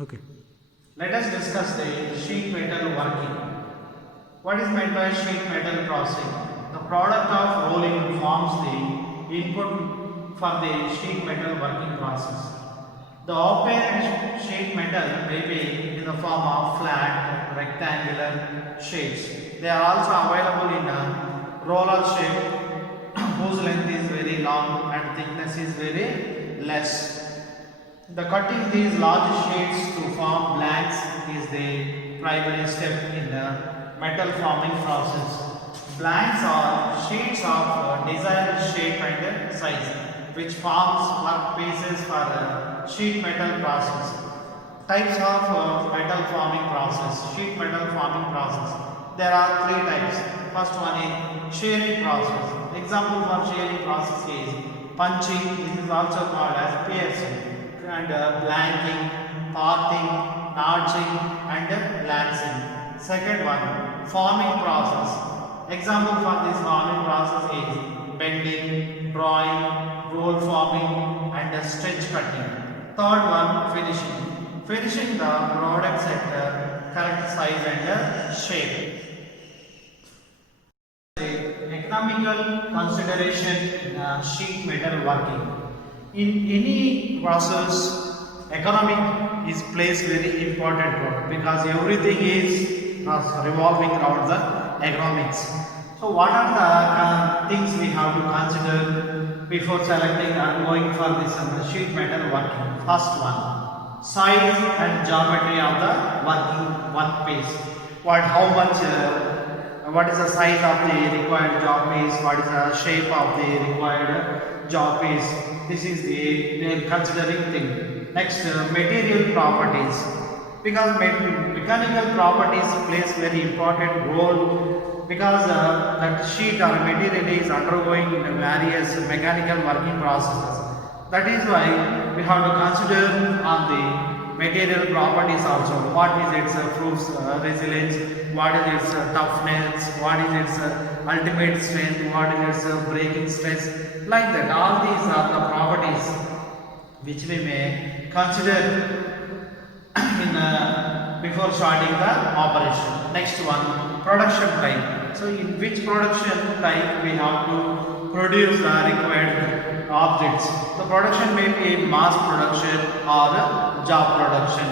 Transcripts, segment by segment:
Okay. Let us discuss the sheet metal working. What is meant by sheet metal processing? The product of rolling forms the input for the sheet metal working process. The obtained sheet metal may be in the form of flat, rectangular shapes. They are also available in a roller shape whose length is very long and thickness is very less. The cutting these large sheets to form blanks is the primary step in the metal forming process. Blanks are sheets of desired shape and size which forms work pieces for sheet metal process. Types of metal forming process, sheet metal forming process. There are three types. First one is shearing process. Example for shearing process is punching. This is also called as piercing, and blanking, parting, notching, and lancing. Second one, forming process. Example for this forming process is bending, drawing, roll forming, and stretch cutting. Third one, finishing. Finishing the products at correct size and shape. Economical consideration in sheet metal working. In any process, economic is plays very important role because everything is revolving around the economics. So what are the things we have to consider before selecting and going for this sheet metal working? First one, size and geometry of the working workpiece. What is the size of the required job piece, what is the shape of the required job piece. This is the considering thing. Next, material properties, because mechanical properties plays very important role because that sheet or material is undergoing various mechanical working processes. That is why we have to consider on the material properties also. What is its proofs resilience, what is its toughness, what is its ultimate strength, what is its breaking stress, like that. All these are the properties which we may consider in before starting the operation. Next one, production type. So in which production type we have to produce the required objects. The production may be mass production or job production.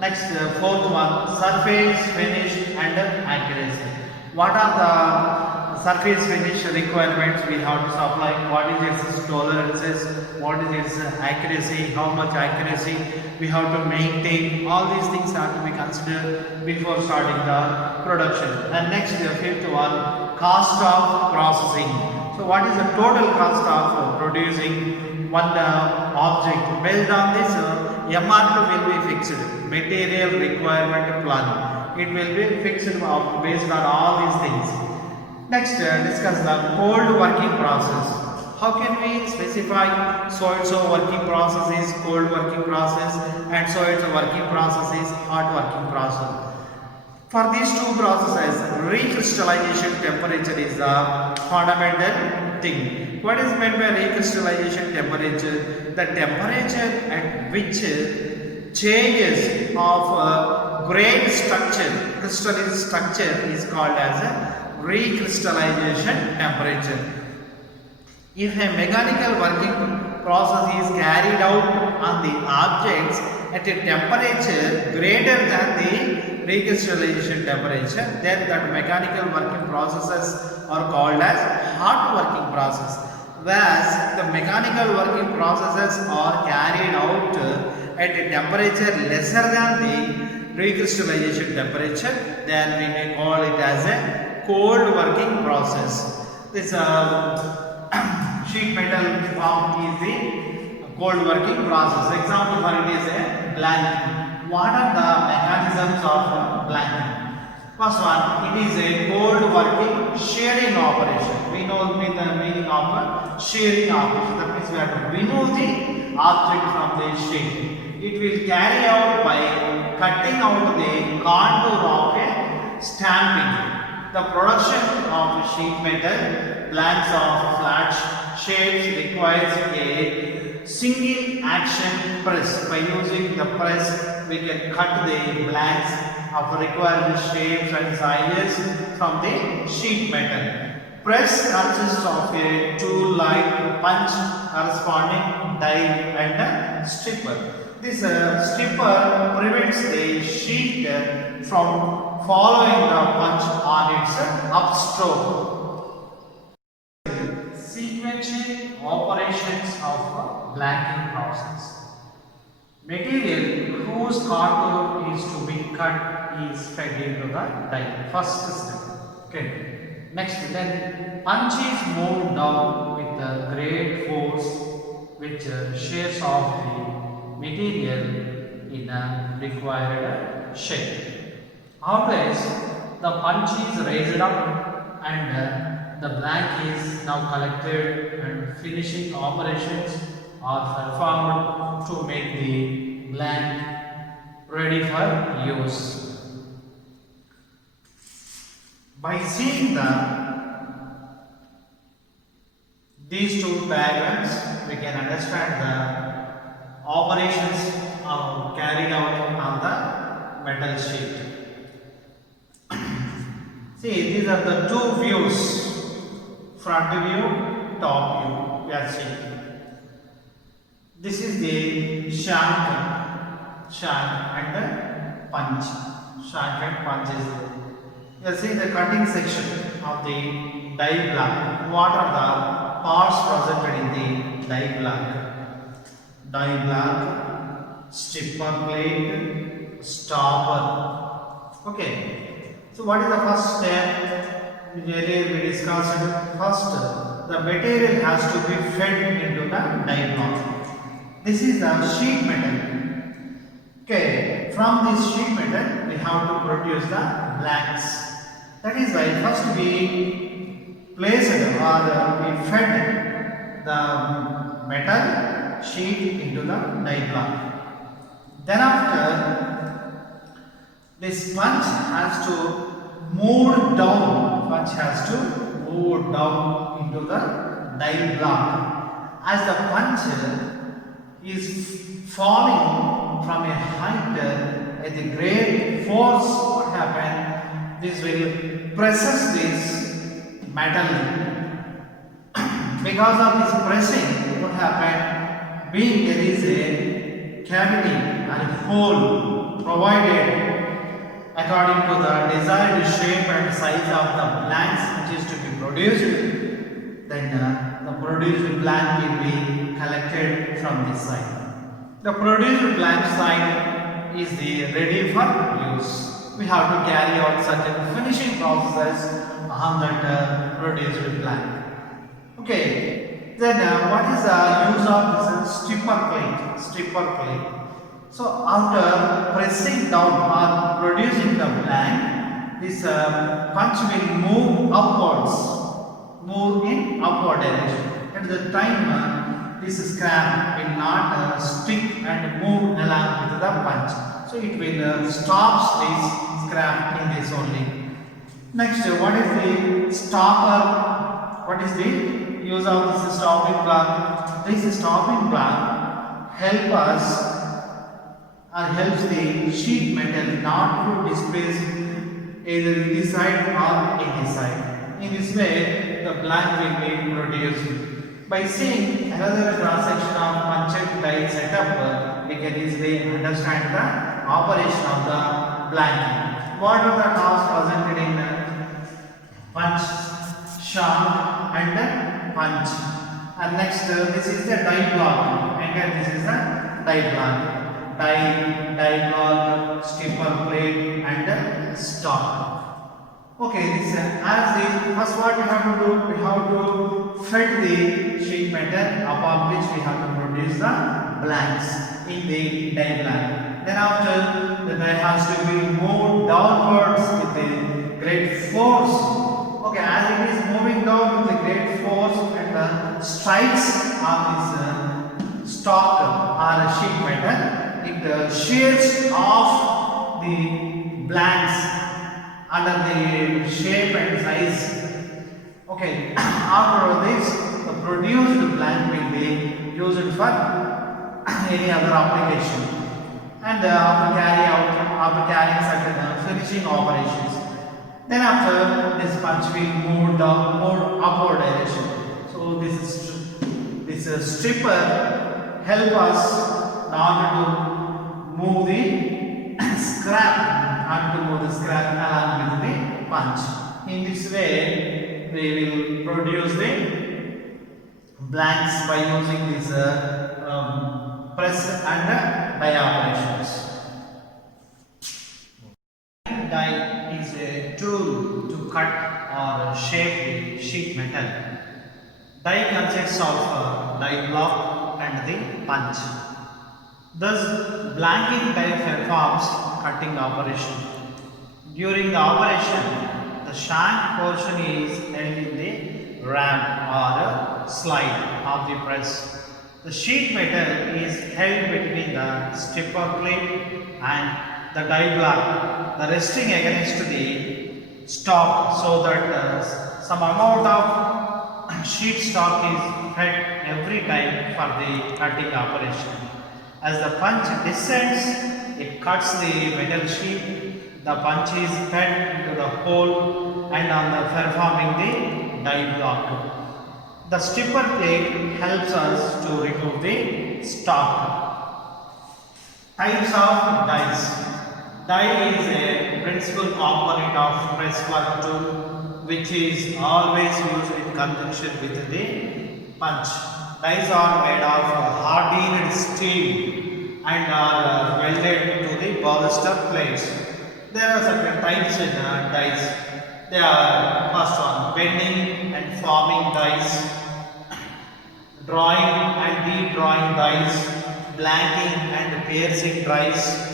Next, fourth one, surface finish and accuracy. What are the surface finish requirements we have to supply? What is its tolerances? What is its accuracy? How much accuracy we have to maintain? All these things have to be considered before starting the production. And next, fifth one, cost of processing. So what is the total cost of producing one object? Based on this, MRP will be fixed. Material requirement plan. It will be fixed based on all these things. Next, discuss the cold working process. How can we specify so and so working process is cold working process and so and so working process is hot working process? For these two processes, recrystallization temperature is the fundamental thing. What is meant by recrystallization temperature? The temperature at which changes of grain structure, crystalline structure is called as a recrystallization temperature. If a mechanical working process is carried out on the objects at a temperature greater than the recrystallization temperature, then that mechanical working processes are called as hot working process. Whereas the mechanical working processes are carried out at a temperature lesser than the recrystallization temperature, then we may call it as a cold working process. This sheet metal form is the cold working process. Example for it is a blanking. What are the mechanisms of blanking? First one, it is a cold working shearing operation. We know the meaning of shearing operation. That means we have to remove the object from the sheet. It will carry out by cutting out the contour of a stamping. The production of sheet metal, blanks of flat shapes requires a single action press. By using the press, we can cut the blanks of required shapes and sizes from the sheet metal. Press consists of a tool-like punch, corresponding die and a stripper. This stripper prevents the sheet from following the punch on its upstroke. Sequential operations of blanking process. Material whose contour is to be cut is fed into the die. First step. Okay. Next, then punch is moved down with a great force which shears off the material in a required shape. Always the punch is raised up and the blank is now collected and finishing operations are performed to make the blank ready for use. By seeing these two diagrams, we can understand the operations carried out on the metal sheet. See, these are the two views, front view, top view, we are seeing. This is the shank and the punch. Shank and punch is there. You are seeing the cutting section of the die block. What are the parts presented in the die block? Die block, stripper plate, stopper. Okay. So what is the first step? Earlier we discussed. First, the material has to be fed into the die block. This is the sheet metal. Okay. From this sheet metal, we have to produce the blanks. That is why first we placed or we fed the metal sheet into the die block. Then after, this punch has to move down. Punch has to move down into the die block. As the punch is falling from a height at a great force, what happens? This will presses this metal. Because of this pressing, what happened? Being there is a cavity and hole provided according to the desired shape and size of the blanks which is to be produced, then the produced blank will be collected from this side. The produced blank side is the ready for use. We have to carry out certain finishing process on that produced blank. Okay, then what is the use of this stripper plate? Stripper plate. So after pressing down or producing the blank, this punch will move upwards, move in upward direction. At the time, this scrap will not stick and move along with the punch. So it will stop this scrap in this only. Next, what is the stopper? What is the use of this stopping block? This stopping block helps the sheet metal not to displace either in this side or in this side. In this way, the blank will be produced. By seeing another cross section of punched die setup, we can easily understand the operation of the blanking. What are the tasks presented in punch, shank and punch? And next, this is the die block. Again, this is the die block. Die block, stripper plate and stock. Okay, this as the first what we have to do, we have to fed the sheet metal upon which we have to produce the blanks in the die block. Then after, the die has to be moved downwards with a great force. Okay, as it is moving down with a great force and strikes on this stock or sheet metal, it shears off the blanks under the shape and size. Okay, after this, the produced blank will be use it for any other application. And after carrying certain finishing operations, then after this punch will move down, move upward direction. So this stripper help us in order to move the scrap along with the punch. In this way, we will produce the blanks by using this press and die operations. Die is a tool to cut or shape the sheet metal. Die consists of die block and the punch. Thus, blanking die performs cutting operation. During the operation, the shank portion is held in the ram or slide of the press. The sheet metal is held between the stripper plate and the die block, the resting against the stock, so that some amount of sheet stock is fed every time for the cutting operation. As the punch descends, it cuts the metal sheet. The punch is fed into the hole and on the performing the die block. The stripper plate helps us to remove the stock. Types of dies. Die is a principal component of press work tool, which is always used in conjunction with the punch. Dies are made of hardened steel and are welded to the baluster plates. There are certain types in dies. They are first one, bending and forming dies, drawing and de-drawing dies, blanking and piercing dies,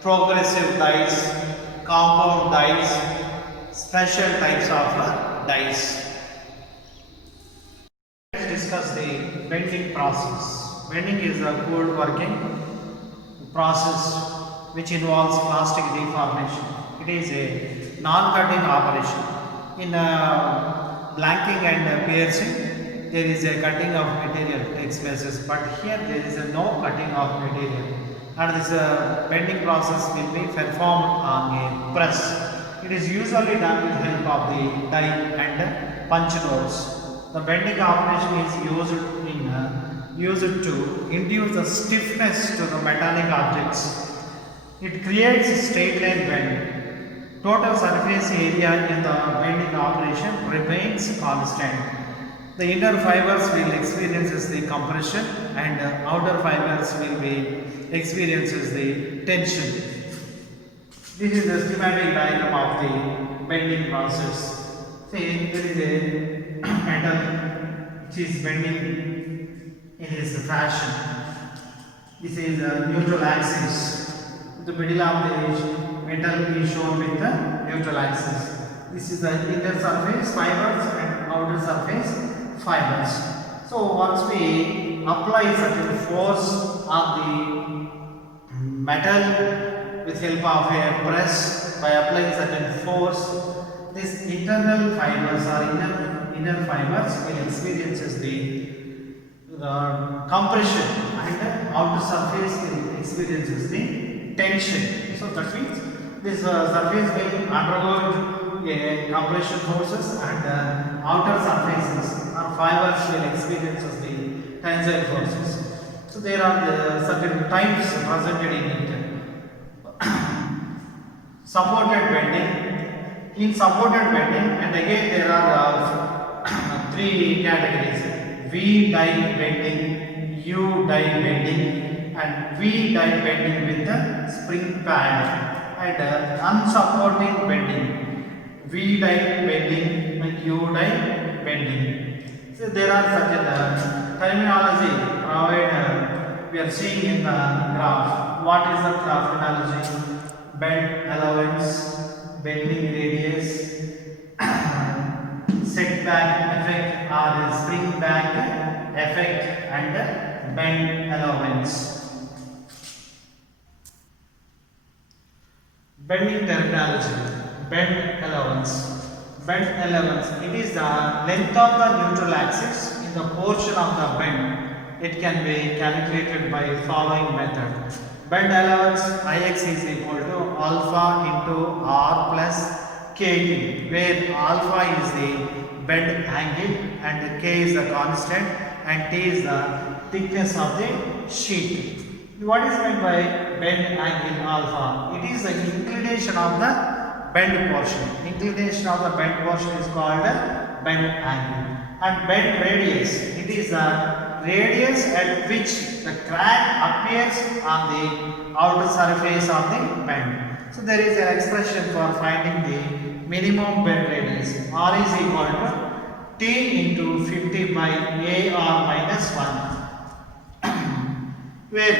progressive dies, compound dies, special types of dies. Let's discuss the bending process. Bending is a cold working process which involves plastic deformation. It is a non-cutting operation. In blanking and piercing, there is a cutting of material takes place, but here there is no cutting of material. And this bending process will be performed on a press. It is usually done with the help of the die and punch rolls. The bending operation is used to induce the stiffness to the metallic objects. It creates a straight line bend. Total surface area in the bending operation remains constant. The inner fibers will experience the compression and outer fibers will be experiences the tension. This is the schematic diagram of the bending process. See, there is a metal which is bending in this fashion. This is a neutral axis. The middle of the metal is shown with the neutral axis. This is the inner surface fibers and outer surface fibers. So once we apply certain force on the metal with help of a press, by applying certain force, this internal fibers or inner fibers will experiences the compression and outer surface will experiences the tension. So that means this surface will undergo compression forces and outer surfaces or fibers will experience the tensile forces. So there are the certain types presented in it. Supported bending. In supported bending, and again there are three categories: V die bending, U die bending, and V die bending with the spring pad, and unsupporting bending, V die bending and U die bending. So there are such terminology provided. We are seeing in the graph. What is the terminology? Bend allowance, bending radius, setback effect or spring back effect, and bend allowance. Bending terminology. Bend allowance. Bend allowance. It is the length of the neutral axis in the portion of the bend It can be calculated by following method. Bend allowance Ix is equal to alpha into R plus Kt, where alpha is the bend angle and K is the constant and T is the thickness of the sheet. What is meant by bend angle alpha? It is the inclination of the bend portion. Inclination of the bend portion is called bend angle. And bend radius, it is the radius at which the crack appears on the outer surface of the bend. So there is an expression for finding the minimum bend radius. R is equal to T into 50 by AR minus 1, where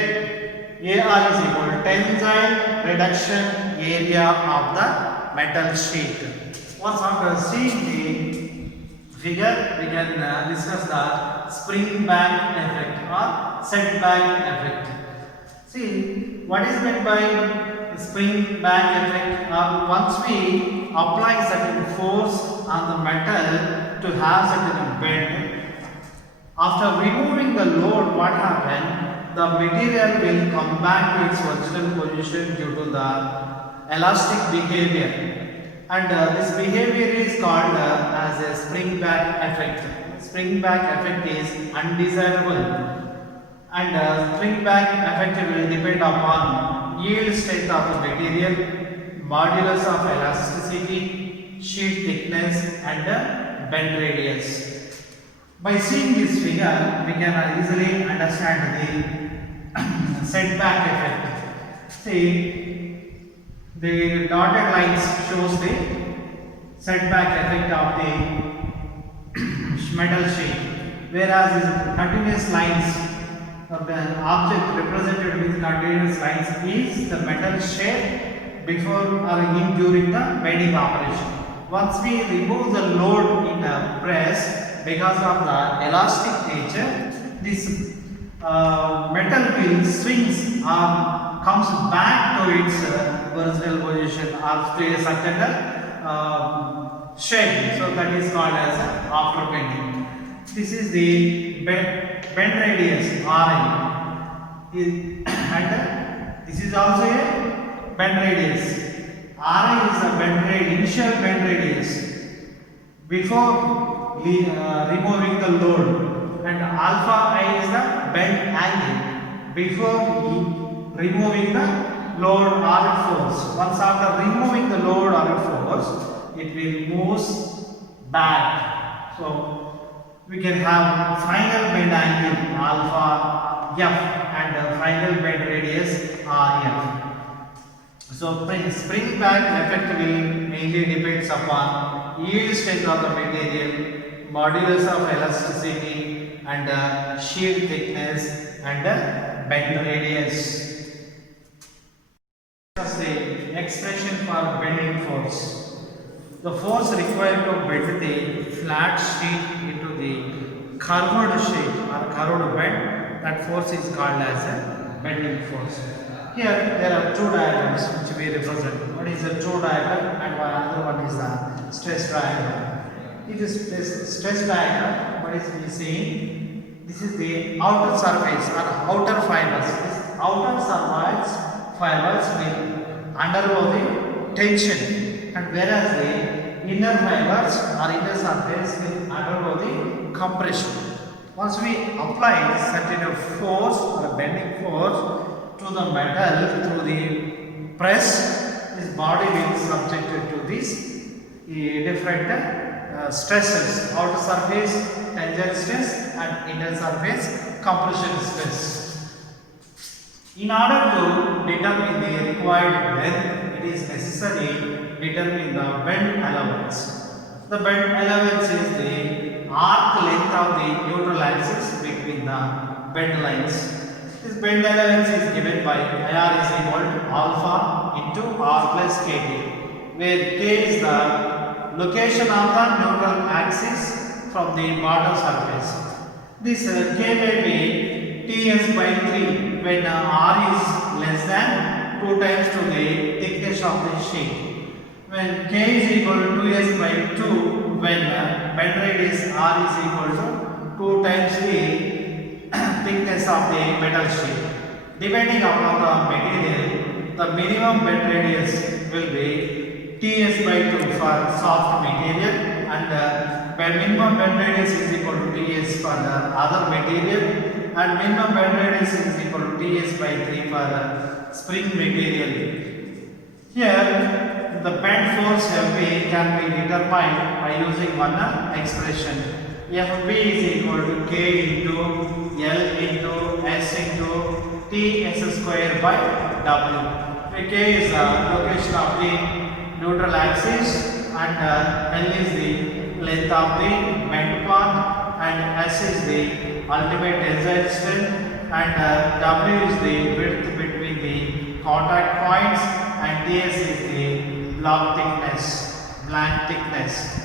AR is equal to tensile reduction area of the metal sheet. Once after seeing the figure, we can discuss the spring back effect or setback effect. See, what is meant by spring back effect? Once we apply certain force on the metal to have certain bend, after removing the load, what happened? The material will come back to its original position due to the elastic behavior, and this behavior is called as a spring back effect. Spring back effect is undesirable, and spring back effect will depend upon yield strength of the material, modulus of elasticity, sheet thickness, and bend radius. By seeing this figure, we can easily understand the setback effect. See, the dotted lines shows the setback effect of the metal sheet, whereas the continuous lines of the object represented with continuous lines is the metal shape before or in during the bending operation. Once we remove the load in a press, because of the elastic nature, this metal wheel swings or comes back to its original position or to a certain shape. So that is called as after bending. This is the bend radius Ri, and this is also a bend radius. Ri is the initial bend radius before removing the load, and alpha I is the bend angle before removing the load or force. Once after removing the load or force, it will move back. So we can have final bend angle alpha F and final bend radius Rf. So spring back effect will mainly depends upon yield strength of the material, modulus of elasticity, and sheet thickness, and bend radius. That's the expression for bending force. The force required to bend the flat sheet into the curved sheet or curved bend, that force is called as a bending force. Here there are two diagrams which we represent. One is a tow diagram and another one is the stress diagram. It is this stress diagram. What is we seeing? This is the outer surface or outer fibers. This outer surface fibers will undergo the tension, and whereas the inner fibers or inner surface will undergo the compression. Once we apply certain force or bending force to the metal through the press, this body will be subjected to these different stresses: outer surface tensile stress and inner surface compression stress. In order to determine the required length, it is necessary to determine the bend allowance. The bend allowance is the arc length of the neutral axis between the bend lines. This bend allowance is given by IR is equal to alpha into R plus Kt, where K is the location of the neutral axis from the bottom surface. This K may be Ts by 3 when R is less than 2 times to the thickness of the sheet. When K is equal to 2s by 2 when bend radius R is equal to 2 times the thickness of the metal sheet. Depending upon the material, the minimum bed radius will be Ts by 2 for soft material, and minimum bed radius is equal to Ts for the other material, and minimum bed radius is equal to Ts by 3 for spring material. Here, the bend force Fb can be determined by using one expression. Fb is equal to K into L into S into Ts square by W. K is the location of the neutral axis, and L is the length of the bent part, and S is the ultimate tensile strength, and W is the width between the contact points, and Ts is the blank thickness.